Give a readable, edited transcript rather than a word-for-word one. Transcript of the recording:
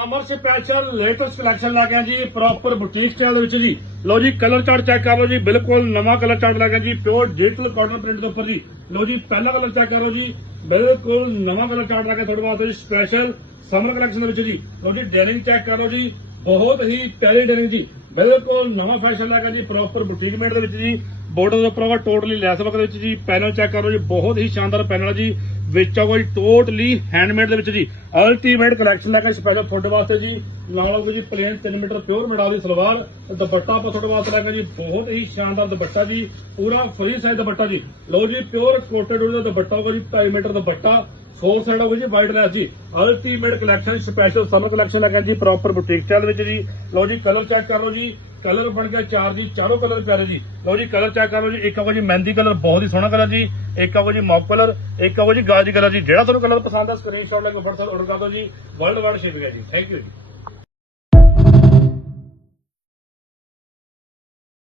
Summer special latest collection लैके आए जी proper boutique style दे विच जी। लो जी कलर चार्ट चेक कर लो जी, बिल्कुल नवा कलर चार्ट लैके आए जी प्योर डिजिटल कॉटन प्रिंट के उपर जी। लो जी पहला कलर चेक करो जी, बिल्कुल नवा कलर चार्ट लैके थोड़े वास्ते जी स्पेशल समर कलैक्शन दे विच जी। लो जी डेनिम चेक करो जी, बहुत ही प्यारी डेनिम जी, बिल्कुल नवा फैशन लैके जी प्रॉपर बुटीक मेड दे विच जी। बॉर्डर के उपर टोटली लैस वर्क दे विच जी। पैनल चेक करो जी, बहुत ही शानदार पैनल जी, विच आओ जी टोटली हैंडमेड दे विच जी। अल्टीमेट कलैक्शन लैके स्पेशल थोड़े वास्ते जी। नाल जी प्लेन 3 मीटर प्योर मिडाल दी सलवार, दुपट्टा आप थोड़े वास्ते लैके जी, बहुत ही शानदार दुपट्टा जी, पूरा फ्री साइज दुपट्टा जी। लो जी प्योर कोटेड का दुपट्टा होगा जी, 2.5 मीटर दुपट्टा, 4 साइड होगी जी वाइट लैस जी। Ultimate collection special summer collection लैके जी प्रॉपर बुटीक स्टाइल विच जी। लो जी कलर चेक कर लो जी, कलर बन गया 4 जी, चारों कलर प्यारे जी। लो जी कलर चेक कर लो जी, एक आगा जी मेहंदी कलर, बहुत ही सोहना कलर जी, एक आगा जी मॉक कलर, एक आगा जी गाजी कलर जी। जेड़ा तुहानू कलर पसंद है स्क्रीनशॉट लेके WhatsApp ऑर्डर कर दो जी। वर्ल्ड वाइड शिपिंग है जी। Thank you ji.